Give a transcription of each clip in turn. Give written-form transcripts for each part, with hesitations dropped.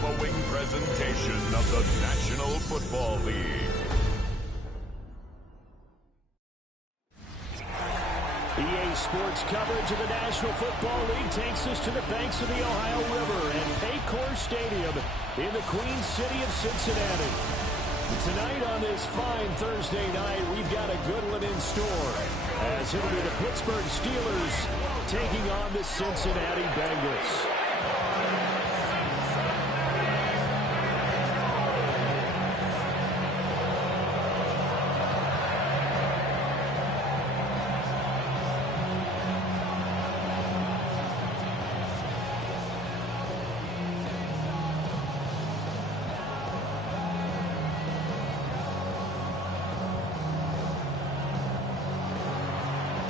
following presentation of the National Football League. EA Sports coverage of the National Football League takes us to the banks of the Ohio River at Paycor Stadium in the Queen City of Cincinnati. Tonight on this fine Thursday night, we've got a good one in store, as it'll be the Pittsburgh Steelers taking on the Cincinnati Bengals.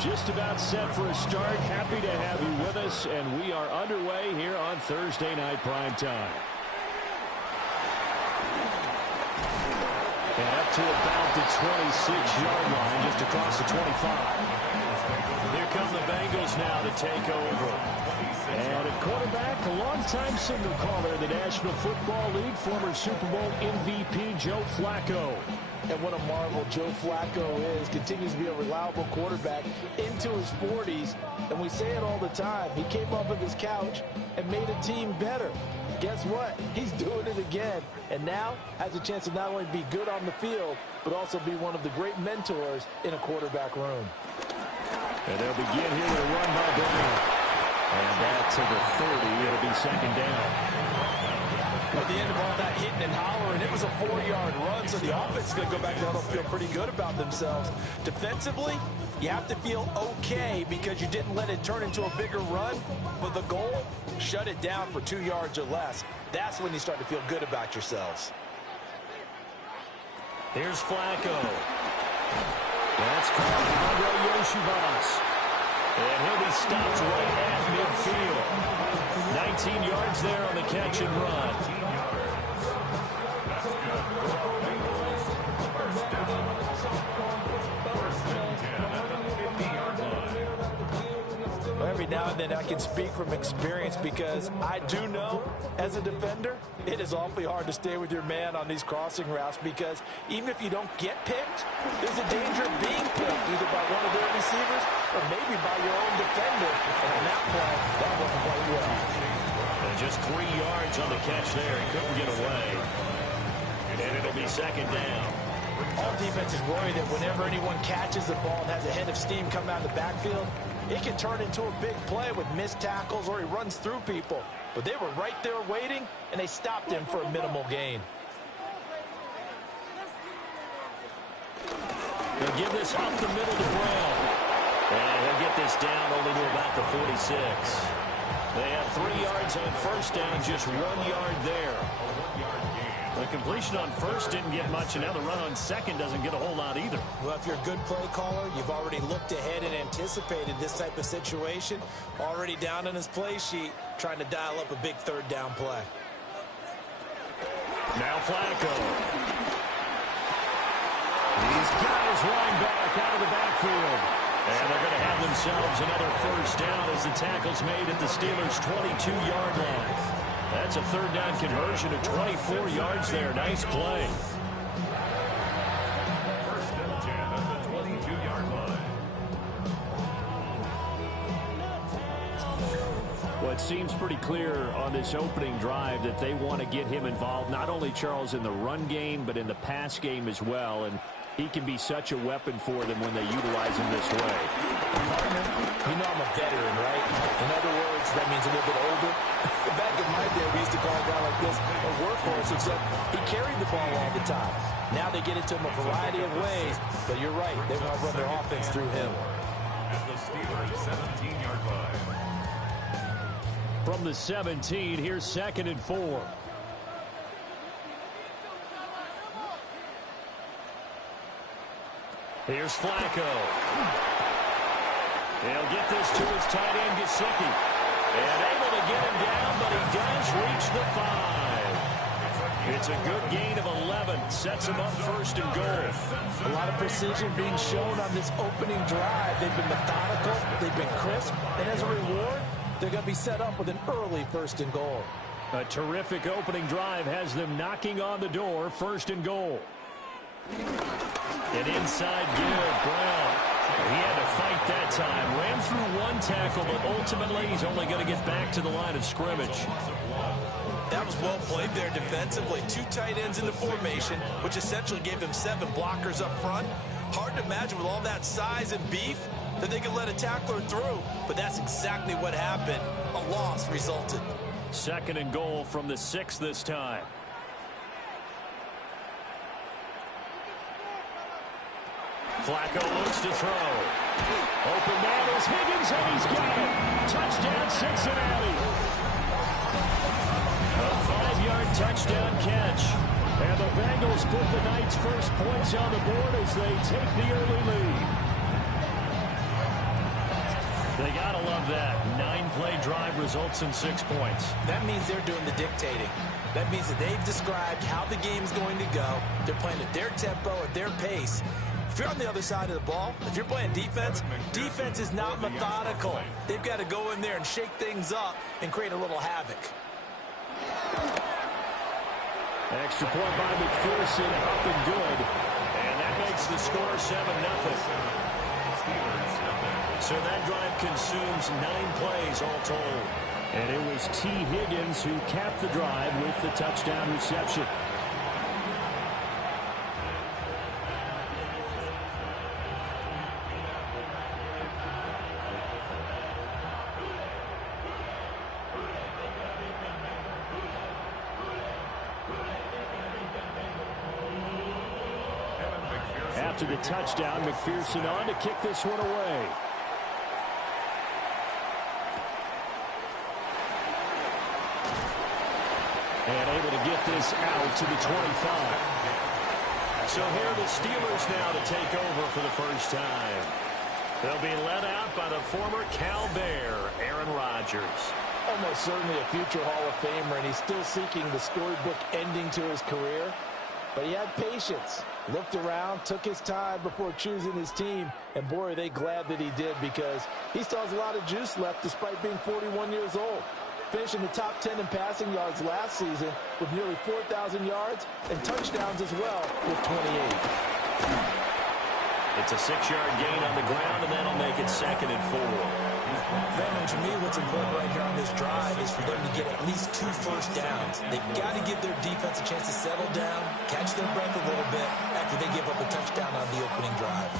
Just about set for a start. Happy to have you with us, and we are underway here on Thursday Night Primetime. And up to about the 26-yard line, just across the 25. Here come the Bengals now to take over. And a quarterback, a longtime signal caller in the National Football League, former Super Bowl MVP Joe Flacco. And what a marvel Joe Flacco is. Continues to be a reliable quarterback into his 40s. And we say it all the time. He came off of his couch and made a team better. Guess what? He's doing it again. And now has a chance to not only be good on the field, but also be one of the great mentors in a quarterback room. And they'll begin here with a run by Brown. And back to the 30. It'll be second down. At the end of all that hitting and hollering, it was a 4-yard run, so the offense is going to go back down and feel pretty good about themselves. Defensively, you have to feel okay because you didn't let it turn into a bigger run, but the goal, shut it down for 2 yards or less. That's when you start to feel good about yourselves. Here's Flacco. That's called Andre Yoshivas. And he'll be stopped right at midfield. 19 yards there on the catch and run. Every now and then I can speak from experience because I do know as a defender it is awfully hard to stay with your man on these crossing routes because even if you don't get picked, there's a danger of being picked either by one of their receivers or maybe by your own defender. And on that play, that wasn't quite well. And just 3 yards on the catch there. He couldn't get away. And it'll be second down. All defenses worry that whenever anyone catches the ball and has a head of steam come out of the backfield, it can turn into a big play with missed tackles or he runs through people. But they were right there waiting, and they stopped him for a minimal gain. They'll give this up the middle to Brown. And he'll get this down only to about the 46. They have 3 yards on first down, just 1 yard there. The completion on first didn't get much, and now the run on second doesn't get a whole lot either. Well, if you're a good play caller, you've already looked ahead and anticipated this type of situation. Already down on his play sheet, trying to dial up a big third down play. Now Flacco. He's got his line back out of the backfield. And they're going to have themselves another first down as the tackle's made at the Steelers' 22-yard line. That's a third down conversion of 24 yards there. Nice play. First and 10 at the 22-yard line. Well, it seems pretty clear on this opening drive that they want to get him involved, not only, Charles, in the run game, but in the pass game as well. And he can be such a weapon for them when they utilize him this way. Partner, you know I'm a veteran, right? In other words, that means a little bit older. Back in my day, we used to call a guy like this a workhorse, except he carried the ball all the time. Now they get it to him a variety of ways, but you're right, they want to run their offense through him. At the Steelers' 17-yard line. From the 17, here's 2nd and 4. Here's Flacco. He'll get this to his tight end, Gesicki. And able to get him down, but he does reach the 5. It's a good gain of 11. Sets him up first and goal. A lot of precision being shown on this opening drive. They've been methodical. They've been crisp. And as a reward, they're going to be set up with an early first and goal. A terrific opening drive has them knocking on the door, 1st and goal. An inside give, Brown. He had to fight that time. Ran through one tackle, but ultimately he's only going to get back to the line of scrimmage. That was well played there defensively. 2 tight ends in the formation, which essentially gave them 7 blockers up front. Hard to imagine with all that size and beef that they could let a tackler through, but that's exactly what happened. A loss resulted. 2nd and goal from the 6 this time. Flacco looks to throw. Open man is Higgins, and he's got it. Touchdown, Cincinnati. A 5-yard touchdown catch. And the Bengals put the night's first points on the board as they take the early lead. They got to love that. 9-play drive results in 6 points. That means they're doing the dictating. That means that they've described how the game's going to go. They're playing at their tempo, at their pace. If you're on the other side of the ball, if you're playing defense, defense is not methodical. They've got to go in there and shake things up and create a little havoc. Extra point by McPherson, up and good. And that makes the score 7-0. So that drive consumes 9 plays all told. And it was T. Higgins who capped the drive with the touchdown reception. After the touchdown, McPherson on to kick this one away. And able to get this out to the 25. So here are the Steelers now to take over for the first time. They'll be led out by the former Cal Bear, Aaron Rodgers. Almost certainly a future Hall of Famer, and he's still seeking the storybook ending to his career. But he had patience, looked around, took his time before choosing his team, and boy, are they glad that he did, because he still has a lot of juice left despite being 41 years old. Finishing the top 10 in passing yards last season with nearly 4,000 yards and touchdowns as well with 28. It's a 6-yard gain on the ground, and that'll make it 2nd and 4. Brandon, to me, what's important right here on this drive is for them to get at least 2 first downs. They've got to give their defense a chance to settle down, catch their breath a little bit after they give up a touchdown on the opening drive.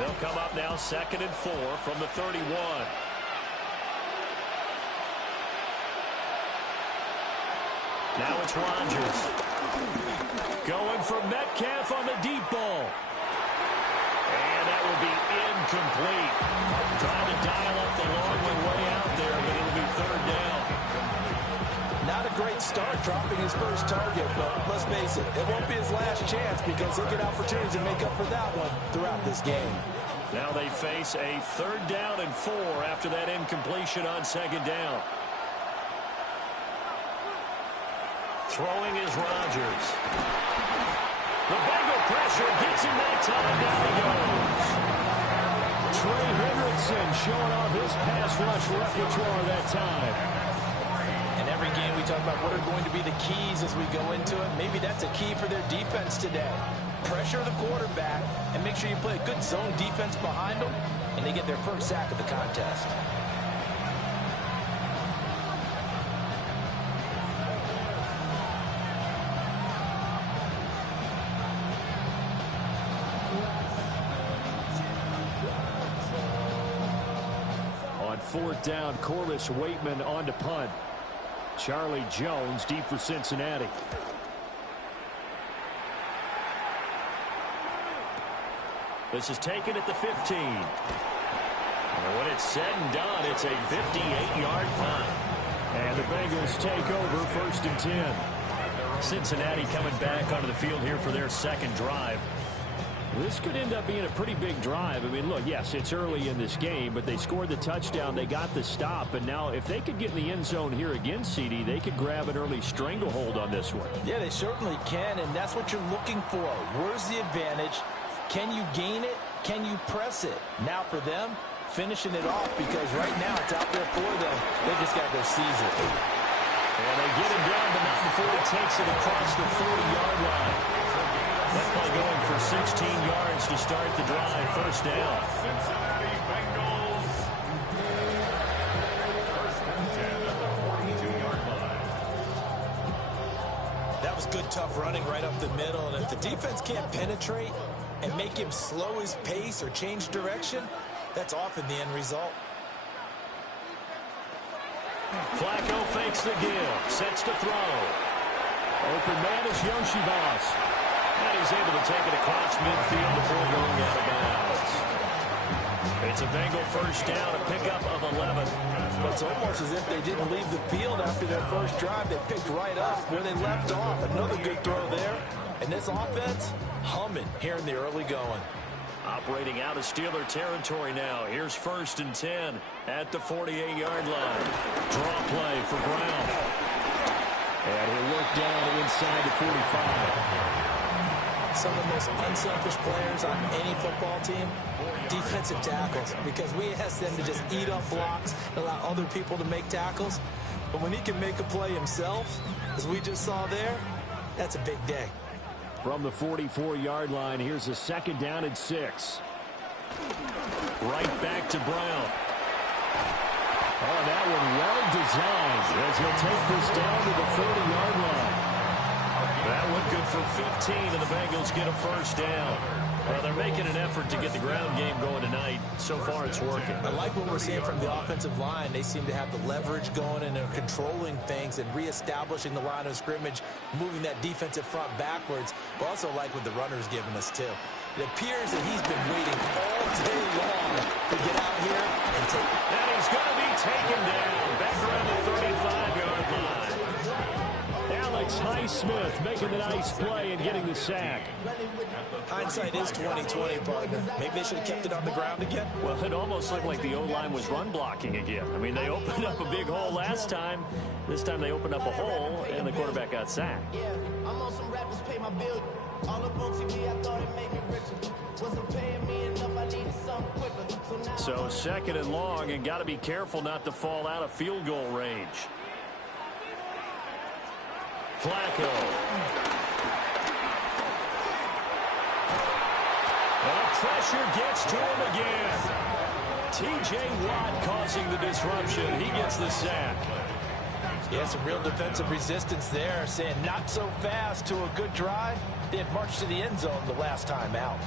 They'll come up now 2nd and 4 from the 31. Now it's Rodgers. Going for Metcalf on the deep ball. And that will be incomplete. Trying to dial up the long one way out there, but it'll be 3rd down. Not a great start dropping his first target, but let's face it, it won't be his last chance because he'll get opportunities to make up for that one throughout this game. Now they face a 3rd down and 4 after that incompletion on 2nd down. Throwing is Rodgers. The Bengal pressure gets him that time. Down he goes. Trey Hendrickson showing off his pass rush repertoire that time. In every game we talk about what are going to be the keys as we go into it. Maybe that's a key for their defense today. Pressure the quarterback and make sure you play a good zone defense behind them, and they get their first sack of the contest. On 4th down, Corliss Waitman on to punt. Charlie Jones deep for Cincinnati. This is taken at the 15. And when it's said and done, it's a 58-yard punt. And the Bengals take over 1st and 10. Cincinnati coming back onto the field here for their 2nd drive. This could end up being a pretty big drive. I mean, look, yes, it's early in this game, but they scored the touchdown. They got the stop. And now if they could get in the end zone here again, CD, they could grab an early stranglehold on this one. Yeah, they certainly can, and that's what you're looking for. Where's the advantage? Can you gain it? Can you press it? Now for them, finishing it off, because right now it's out there for them. They just got to go seize it. And they get him down, but not before he takes it across the 40-yard line. That play going for 16 yards to start the drive. First down. Cincinnati Bengals. First and 10 at the 42-yard line. That was good, tough running right up the middle. And if the defense can't penetrate and make him slow his pace or change direction, that's often the end result. Flacco fakes the give, sets to throw. Open man is Yoshibas. And he's able to take it across midfield before going out of bounds. It's a Bengal first down, a pickup of 11. But it's almost as if they didn't leave the field after their first drive. They picked right up where they left off. Another good throw there. And this offense, humming here in the early going. Operating out of Steeler territory now. Here's first and 10 at the 48-yard line. Draw play for Brown. And he'll work down inside the 45. Some of the most unselfish players on any football team, defensive tackles, because we ask them to just eat up blocks and allow other people to make tackles. But when he can make a play himself, as we just saw there, that's a big day. From the 44-yard line, here's a second down and 6. Right back to Brown. Oh, that one well designed as he'll take this down to the 30-yard line. That one good for 15, and the Bengals get a first down. Well, they're making an effort to get the ground game going tonight. So far, it's working. I like what we're seeing from the offensive line. They seem to have the leverage going, and they're controlling things and reestablishing the line of scrimmage, moving that defensive front backwards. But also like what the runner's giving us, too. It appears that he's been waiting all day long to get out here and take it. And he's going to be taken down back around the 35-yard line. Alex Highsmith making the nice play and getting the sack. Hindsight is 20/20, partner. Maybe they should have kept it on the ground again. Well, it almost looked like the O-line was run blocking again. I mean, they opened up a big hole last time. This time they opened up a hole, and the quarterback got sacked. Yeah, I'm on some rappers pay my bill. All up on TV, I thought it made me richer. Wasn't paying me enough, I needed something quicker. So second and long, and got to be careful not to fall out of field goal range. Flacco. And pressure gets to him again. T.J. Watt causing the disruption. He gets the sack. Yeah, some real defensive resistance there, saying not so fast to a good drive. They had marched to the end zone the last time out.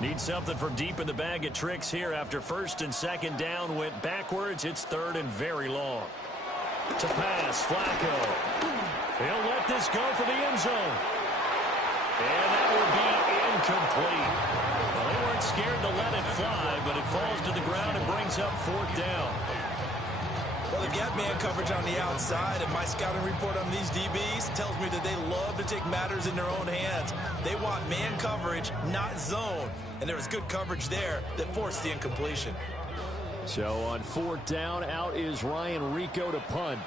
Need something from deep in the bag of tricks here after first and second down went backwards. It's third and very long. To pass, Flacco. He'll let this go for the end zone. And that will be incomplete. Well, they weren't scared to let it fly, but it falls to the ground and brings up fourth down. Well, they've got man coverage on the outside, and my scouting report on these DBs tells me that they love to take matters in their own hands. They want man coverage, not zone. And there was good coverage there that forced the incompletion. So on fourth down, out is Ryan Rico to punt.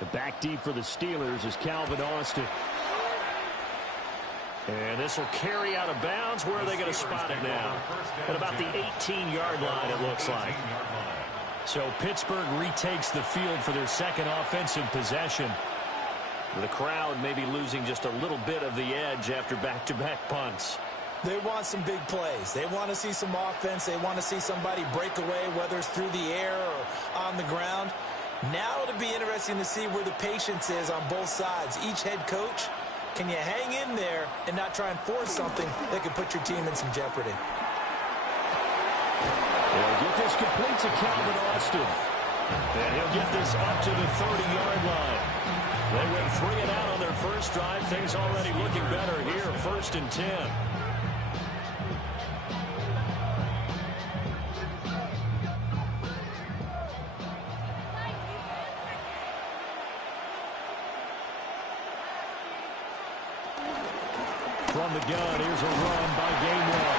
The back deep for the Steelers is Calvin Austin. And this will carry out of bounds. Where are they going to spot it now? At about the 18-yard line, it looks like. So Pittsburgh retakes the field for their second offensive possession. The crowd maybe losing just a little bit of the edge after back-to-back punts. They want some big plays. They want to see some offense. They want to see somebody break away, whether it's through the air or on the ground. Now it'll be interesting to see where the patience is on both sides. Each head coach, can you hang in there and not try and force something that could put your team in some jeopardy? They'll get this complete to Calvin Austin. And he'll get this up to the 30-yard line. They went 3 and out on their first drive. Things already looking better here. First and 10. From the gun, here's a run by Gainwell.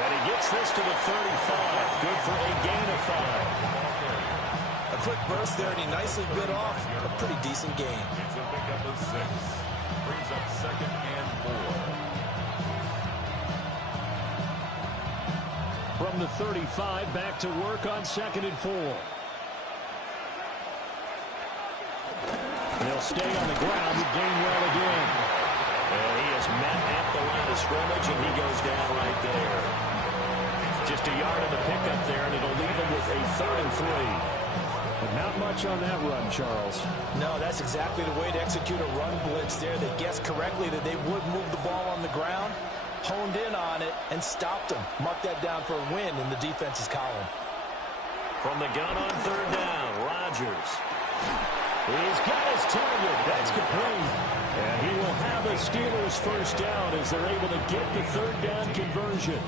And he gets this to the 35. Good for a gain of 5. A quick burst there, and he nicely bit off a pretty decent gain. It's a pickup of 6. Brings up 2nd and 4. From the 35, back to work on 2nd and 4. They'll stay on the ground with Gainwell again. And he is met at the line of scrimmage, and he goes down right there. Just a yard of the pickup there, and it'll leave him with a 3rd and 3. But not much on that run, Charles. No, that's exactly the way to execute a run blitz there. They guessed correctly that they would move the ball on the ground, honed in on it, and stopped them. Mark that down for a win in the defense's column. From the gun on 3rd down, Rodgers. He's got his target. That's complete. And he will have a Steelers 1st down as they're able to get the 3rd down conversion.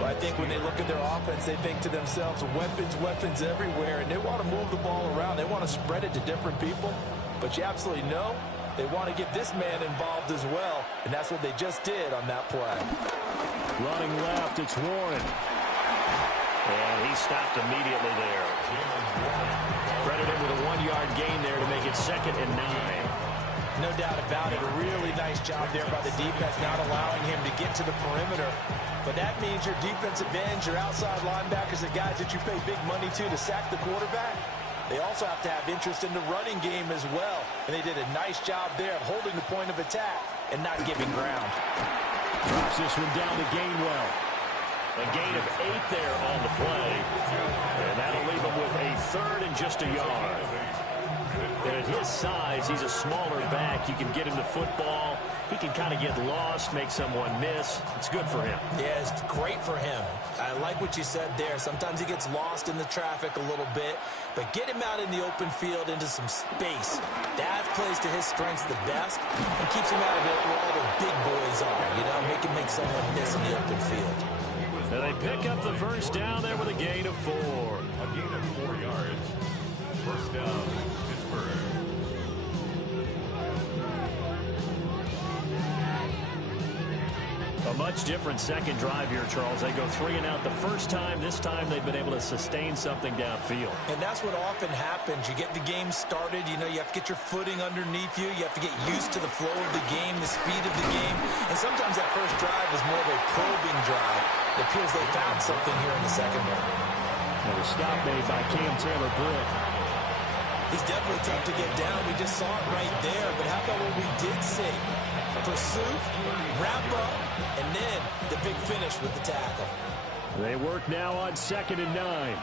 Well, I think when they look at their offense, they think to themselves, weapons, weapons everywhere, and they want to move the ball around. They want to spread it to different people. But you absolutely know they want to get this man involved as well, and that's what they just did on that play. Running left, it's Warren. And he stopped immediately there. Credit him with a 1-yard gain there to make it 2nd and 9. No doubt about it. A really nice job there by the defense, not allowing him to get to the perimeter. But that means your defensive ends, your outside linebackers, the guys that you pay big money to sack the quarterback, they also have to have interest in the running game as well. And they did a nice job there of holding the point of attack and not giving ground. Drops this one down to Gainwell. A gain of 8 there on the play. And that'll leave him with a 3rd and just a yard. And at his size, he's a smaller back. You can get him the football. He can kind of get lost, make someone miss. It's good for him. Yeah, it's great for him. I like what you said there. Sometimes he gets lost in the traffic a little bit, but get him out in the open field into some space. That plays to his strengths the best and keeps him out of it where all the big boys are, you know, make someone miss in the open field. And they pick up the 1st down there with a gain of 4. A gain of 4 yards. 1st down, Pittsburgh. A much different second drive here, Charles. They go 3 and out the first time. This time they've been able to sustain something downfield. And that's what often happens. You get the game started. You know, you have to get your footing underneath you. You have to get used to the flow of the game, the speed of the game. And sometimes that first drive is more of a probing drive. It appears they found something here in the second one. And a stop made by Cam Taylor-Britt. He's definitely tough to get down. We just saw it right there. But how about what we did see? Pursuit, wrap up, and then the big finish with the tackle. They work now on 2nd and 9.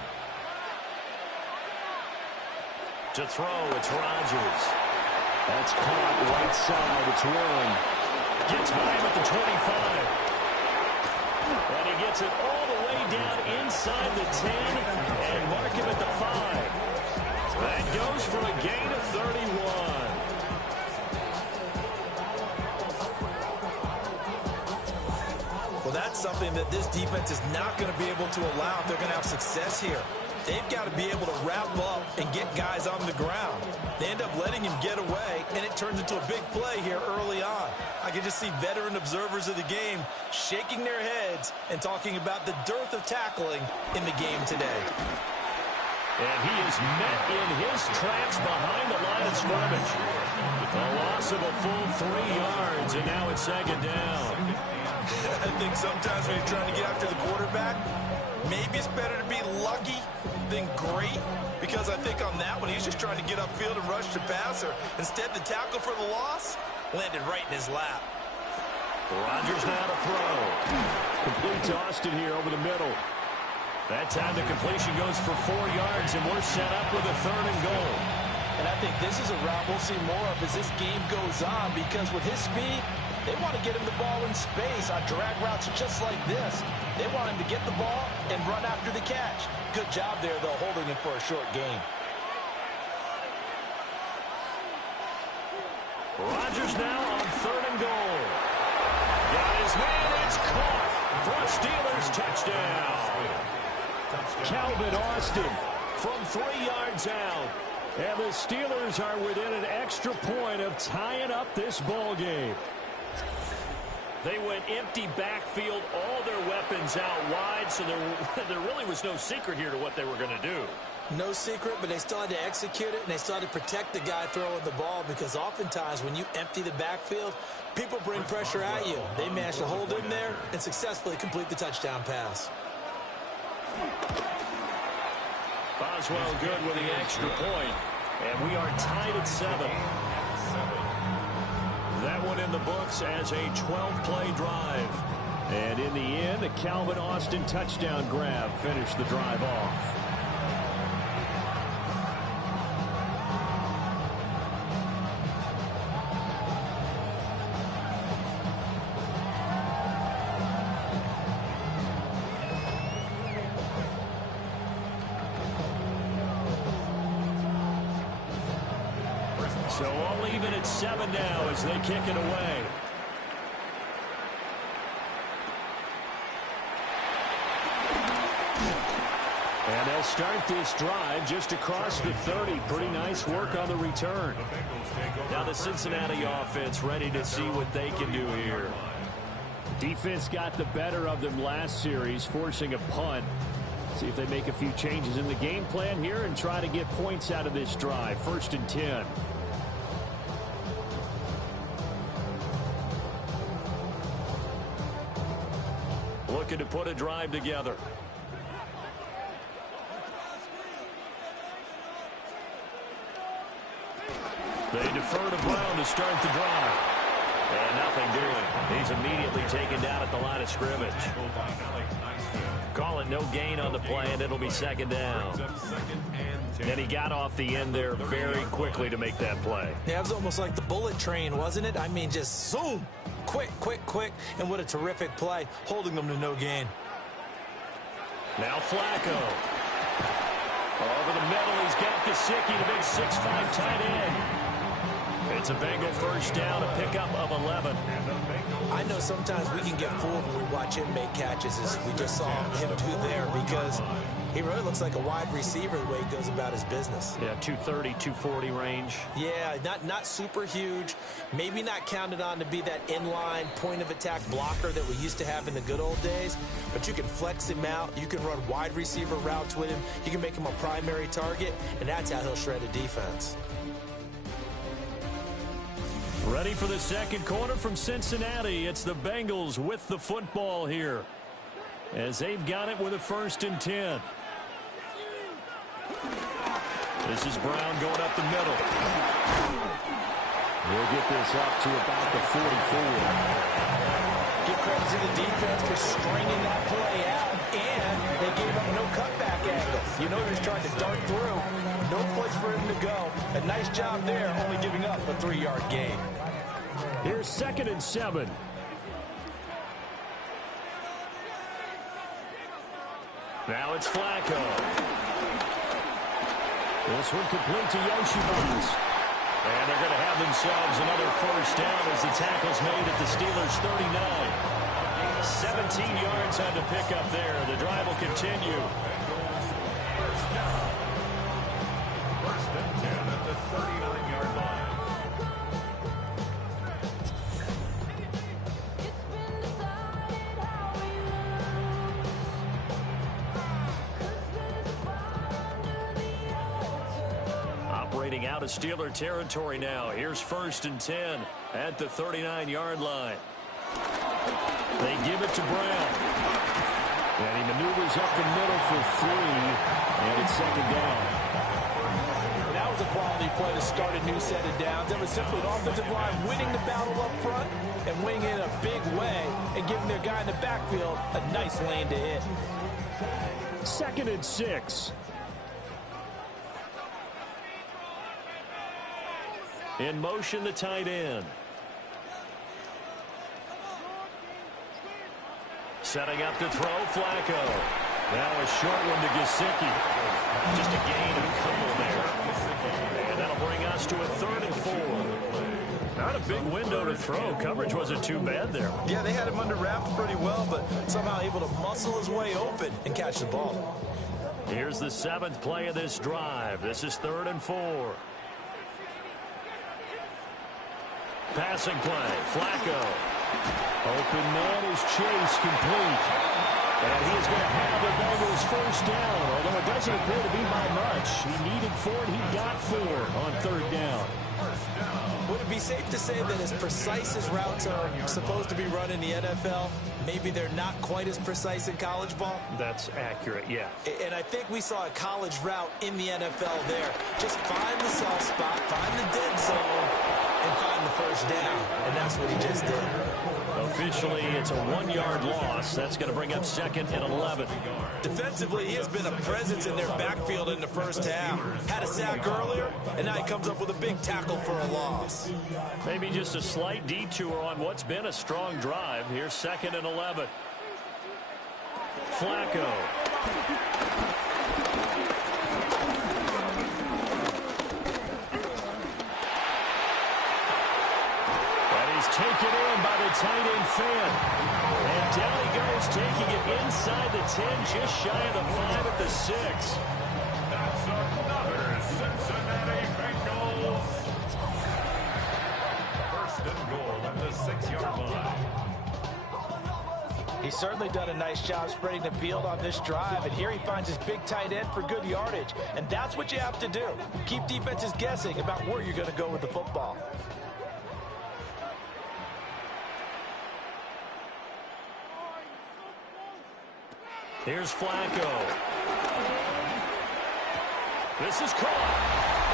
To throw, it's Rodgers. That's caught right side. It's Warren. Gets by him at the 25. And he gets it all the way down inside the 10 and mark him at the 5. That goes for a gain of 31. Well, that's something that this defense is not going to be able to allow if they're going to have success here. They've got to be able to wrap up and get guys on the ground. They end up letting him get away, and it turns into a big play here early on. I can just see veteran observers of the game shaking their heads and talking about the dearth of tackling in the game today. And he is met in his tracks behind the line of scrimmage. A loss of a full 3 yards, and now it's 2nd down. I think sometimes when you're trying to get after the quarterback, maybe it's better to be lucky than great, because I think on that one, he's just trying to get upfield and rush the passer. Instead, the tackle for the loss landed right in his lap. Rodgers now to throw. Complete to Austin here over the middle. That time the completion goes for 4 yards, and we're set up with a 3rd and goal. And I think this is a route we'll see more of as this game goes on, because with his speed, they want to get him the ball in space on drag routes just like this. They want him to get the ball and run after the catch. Good job there, though, holding him for a short gain. Rodgers now on 3rd and goal. Got his man, it's caught for a Steelers touchdown. Calvin Austin from 3 yards out. And the Steelers are within an extra point of tying up this ball game. They went empty backfield, all their weapons out wide, so there really was no secret here to what they were going to do. No secret, but they still had to execute it, and they still had to protect the guy throwing the ball, because oftentimes when you empty the backfield, people bring pressure at you. They managed to hold in there and successfully complete the touchdown pass. Boswell good with the extra point, and we are tied at 7. That one in the books as a 12-play drive. And in the end, a Calvin Austin touchdown grab finished the drive off. So all even at 7 now as they kick it away. And they'll start this drive just across the 30. Pretty nice work on the return. Now the Cincinnati offense ready to see what they can do here. Defense got the better of them last series, forcing a punt. See if they make a few changes in the game plan here and try to get points out of this drive. 1st and 10. Looking to put a drive together. They defer to Brown to start the drive. And nothing doing. He's immediately taken down at the line of scrimmage. Call it no gain on the play, and it'll be 2nd down. And he got off the end there very quickly to make that play. Yeah, it was almost like the bullet train, wasn't it? I mean, just zoom. Quick, quick, quick. And what a terrific play, holding them to no gain. Now Flacco. Over the middle, he's got Gesicki, the big 6'5" tight end. It's a Bengal 1st down, a pickup of 11. I know sometimes we can get fooled when we watch him make catches, as we just saw him do there, because he really looks like a wide receiver the way he goes about his business. Yeah, 230, 240 range. Yeah, not super huge. Maybe not counted on to be that inline point-of-attack blocker that we used to have in the good old days, but you can flex him out. You can run wide receiver routes with him. You can make him a primary target, and that's how he'll shred a defense. Ready for the second quarter from Cincinnati. It's the Bengals with the football here, as they've got it with a 1st and 10. This is Brown going up the middle. We'll get this up to about the 44. Give credit to the defense for stringing that play out, and they gave up no cutback angle. You know he's trying to dart through. No place for him to go. A nice job there, only giving up a 3-yard gain. Here's 2nd and 7. Now it's Flacco. This one complete to Yoshibans. And they're going to have themselves another 1st down as the tackle's made at the Steelers' 39. 17 yards on the pickup there. The drive will continue. 1st and 10 at the 39-yard line. Operating out of Steeler territory now. Here's 1st and 10 at the 39-yard line. They give it to Brown. And he maneuvers up the middle for 3. And it's 2nd down. That was a quality play to start a new set of downs. That was simply an offensive line winning the battle up front and winning it in a big way and giving their guy in the backfield a nice lane to hit. 2nd and 6. In motion, the tight end. Setting up to throw, Flacco. Now a short one to Gesicki. Just a gain of a couple there. And that'll bring us to a 3rd and 4. Not a big window to throw. Coverage wasn't too bad there. Yeah, they had him under wraps pretty well, but somehow able to muscle his way open and catch the ball. Here's the 7th play of this drive. This is 3rd and 4. Passing play, Flacco. Open man is Chase, complete. And he is going to have the Bengals first down, although it doesn't appear to be by much. He needed 4, and he got 4 on third down. Would it be safe to say that as precise as routes are supposed to be run in the NFL, maybe they're not quite as precise in college ball? That's accurate, yeah. And I think we saw a college route in the NFL there. Just find the soft spot, find the dead zone, and find the first down. And that's what he just did. Officially, it's a 1-yard loss. That's going to bring up 2nd and 11. Defensively, he has been a presence in their backfield in the first half. Had a sack earlier, and now he comes up with a big tackle for a loss. Maybe just a slight detour on what's been a strong drive. Here's 2nd and 11. Flacco. Taken in by the tight end fan. And down he goes, taking it inside the 10, just shy of the 5 at the 6. That's another Cincinnati Bengals. First and goal at the 6-yard line. He's certainly done a nice job spreading the field on this drive, and here he finds his big tight end for good yardage. And that's what you have to do. Keep defenses guessing about where you're going to go with the football. Here's Flacco. This is caught.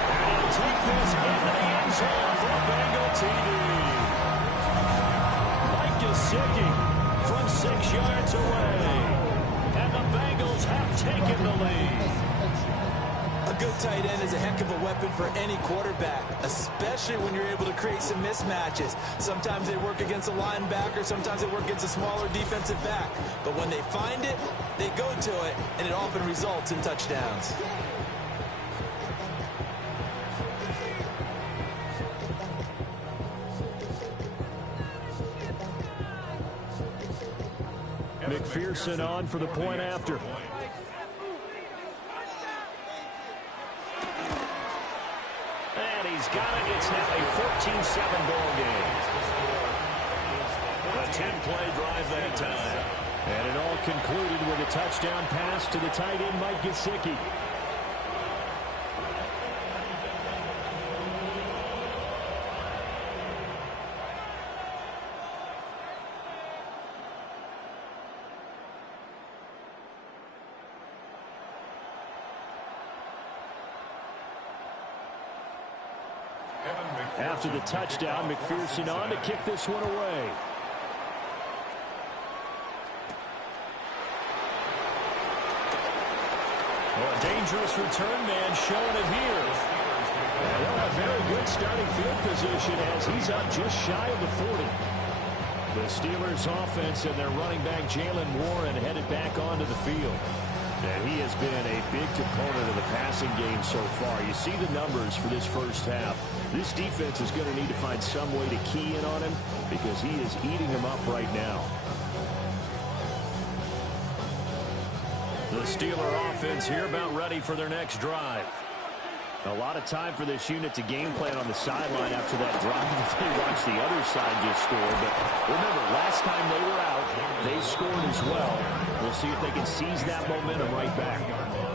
And he'll take this into the end zone for a Bengal TD. Mike Gesicki from 6 yards away. And the Bengals have taken the lead. A good tight end is a heck of a weapon for any quarterback, especially when you're able to create some mismatches. Sometimes they work against a linebacker, sometimes they work against a smaller defensive back. But when they find it, they go to it, and it often results in touchdowns. McPherson on for the point after. And he's got it. It's now a 14-7 ball game. A 10-play drive that time. And it all concluded with a touchdown pass to the tight end, Mike Gesicki. After the touchdown, McPherson on to kick this one away. Well, a dangerous return man showing it here. And they'll have very good starting field position as he's up just shy of the 40. The Steelers offense and their running back Jalen Warren headed back onto the field. And he has been a big component of the passing game so far. You see the numbers for this first half. This defense is going to need to find some way to key in on him because he is eating them up right now. The Steeler offense here about ready for their next drive. A lot of time for this unit to game plan on the sideline after that drive. They watch the other side just score. But remember, last time they were out, they scored as well. We'll see if they can seize that momentum right back.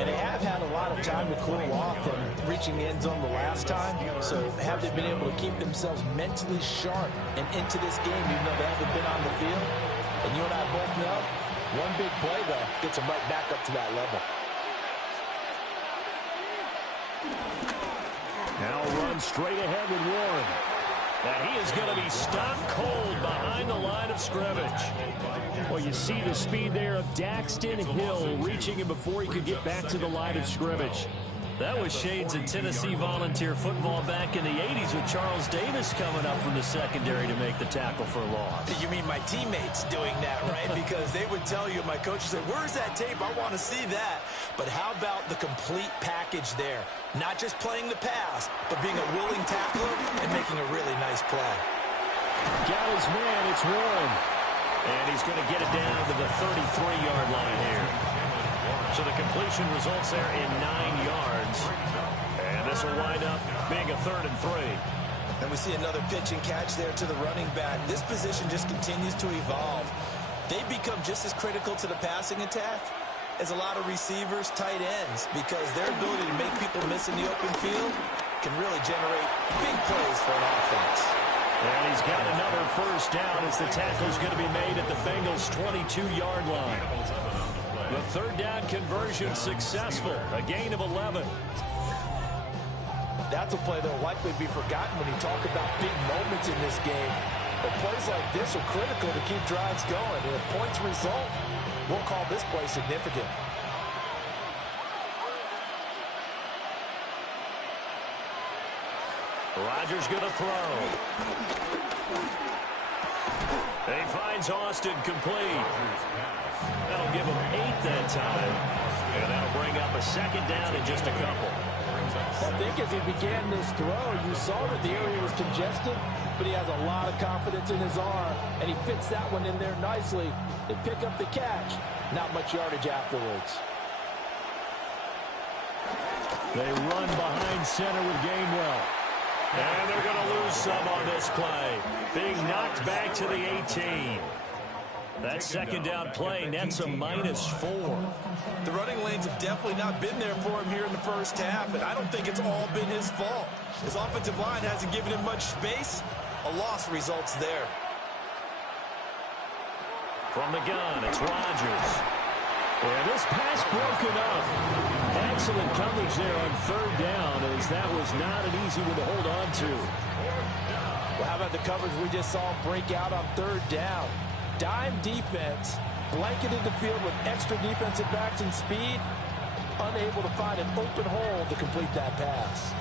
And they have had a lot of time to cool off from reaching the end zone the last time. So have they been able to keep themselves mentally sharp and into this game even though they haven't been on the field? And you and I both know, one big play, though, gets them right back up to that level. Now run straight ahead with Warren. And he is going to be stopped cold behind the line of scrimmage. Well, you see the speed there of Daxton Hill reaching him before he could get back to the line of scrimmage. That was shades of Tennessee volunteer football back in the 80s with Charles Davis coming up from the secondary to make the tackle for a loss. You mean my teammates doing that, right? Because they would tell you, my coach would say, where's that tape? I want to see that. But how about the complete package there? Not just playing the pass, but being a willing tackler and making a really nice play. Got his man, it's Warren. And he's going to get it down to the 33-yard line here. So the completion results there in 9 yards. And this will wind up being a 3rd and 3. And we see another pitch and catch there to the running back. This position just continues to evolve. they become just as critical to the passing attack as a lot of receivers, tight ends, because their ability to make people miss in the open field can really generate big plays for an offense. And he's got another first down as the tackle's going to be made at the Bengals' 22-yard line. The third down conversion successful, a gain of 11. That's a play that will likely be forgotten when you talk about big moments in this game. But plays like this are critical to keep drives going. And if points result, we'll call this play significant. Rodgers going to throw. He finds Austin complete. That'll give him 8 that time. And that'll bring up a second down in just a couple. I think as he began this throw, you saw that the area was congested, but he has a lot of confidence in his arm, and he fits that one in there nicely. They pick up the catch. Not much yardage afterwards. They run behind center with Gainwell. And they're going to lose some on this play. Being knocked back to the 18. That second down play nets a -4. The running lanes have definitely not been there for him here in the first half, and I don't think it's all been his fault. His offensive line hasn't given him much space. A loss results there. From the gun, it's Rodgers. And this pass broken up. Excellent coverage there on third down, as that was not an easy one to hold on to. Well, how about the coverage we just saw break out on third down? Dime defense, blanketed the field with extra defensive backs and speed, unable to find an open hole to complete that pass.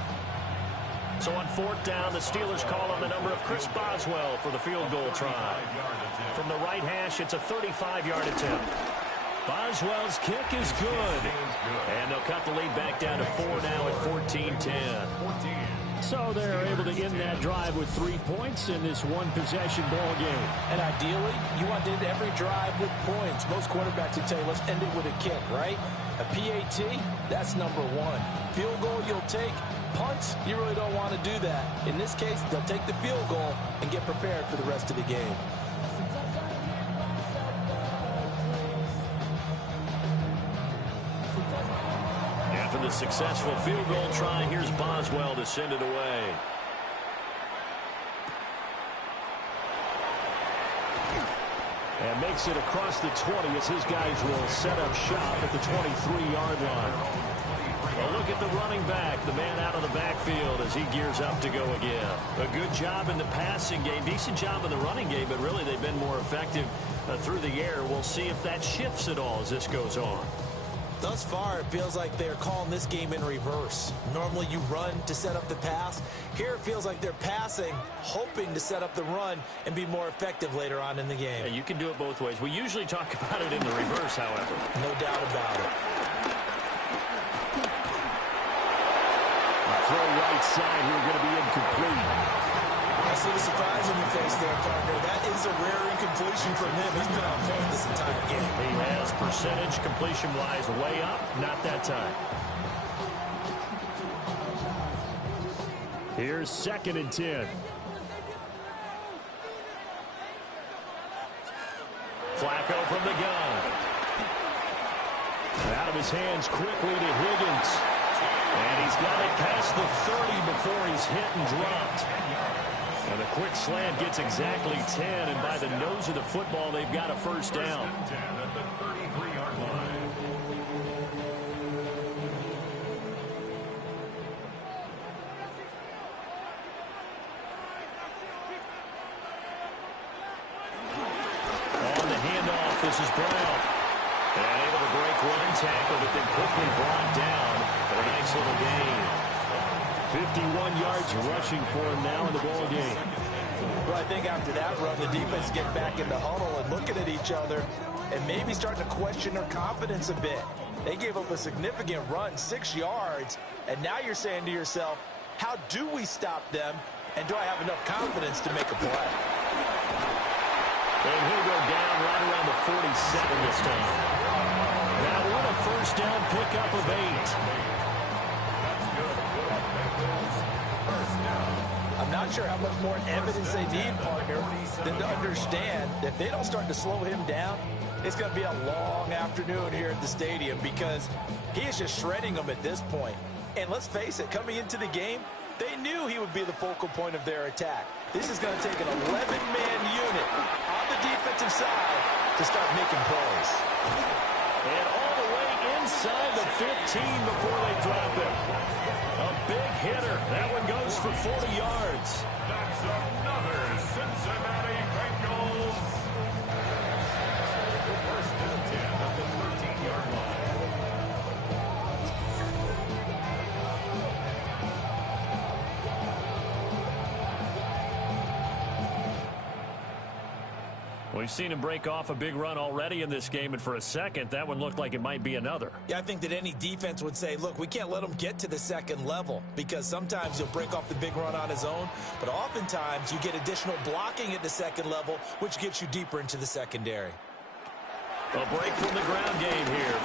So on fourth down, the Steelers call on the number of Chris Boswell for the field goal try. From the right hash, it's a 35-yard attempt. Boswell's kick is good. And they'll cut the lead back down to 4 now at 14-10. So they're able to end that drive with 3 points in this one-possession ball game. And ideally, you want to end every drive with points. Most quarterbacks would tell you, let's end it with a kick, right? A PAT, that's number 1. Field goal, you'll take. Punts, you really don't want to do that. In this case, they'll take the field goal and get prepared for the rest of the game. After the successful field goal try, here's Boswell to send it away. And makes it across the 20 as his guys will set up shop at the 23-yard line. A look at the running back, the man out of the backfield as he gears up to go again. A good job in the passing game, decent job in the running game, but really they've been more effective through the air. We'll see if that shifts at all as this goes on. Thus far, it feels like they're calling this game in reverse. Normally you run to set up the pass. Here it feels like they're passing, hoping to set up the run and be more effective later on in the game. Yeah, you can do it both ways. We usually talk about it in the reverse, however. No doubt about it. Throw right side here, going to be incomplete. I see the surprise on your face there, partner. That is a rare incompletion from him. He's been on point this entire game. He has percentage completion-wise way up, not that time. Here's 2nd and 10. Flacco from the gun. Out of his hands quickly to Higgins. And he's got it past the 30 before he's hit and dropped. And the quick slant gets exactly 10, and by the nose of the football, they've got a first down. At the 33-yard line. On the handoff, this is Brown. And able to break one tackle, but then quickly brought down for a nice little gain. 51 yards rushing for him now in the ball game. Well, I think after that run, the defense get back in the huddle and looking at each other and maybe starting to question their confidence a bit. They gave up a significant run, 6 yards, and now you're saying to yourself, how do we stop them, and do I have enough confidence to make a play? And he'll go down right around the 47 this time. Now what a first down pickup of 8. I'm not sure how much more evidence they need, partner, than to understand that if they don't start to slow him down, it's going to be a long afternoon here at the stadium because he is just shredding them at this point. And let's face it, coming into the game, they knew he would be the focal point of their attack. This is going to take an 11-man unit on the defensive side to start making plays. And all the way inside the 15 before they drop it. A big hitter. That one goes for 40 yards. That's another Cincinnati Bengals. First and 10 at the 13-yard line. We've seen him break off a big run already in this game, and for a second, that one looked like it might be another. Yeah, I think that any defense would say, look, we can't let him get to the second level because sometimes he'll break off the big run on his own, but oftentimes you get additional blocking at the second level, which gets you deeper into the secondary. A break from the ground game here.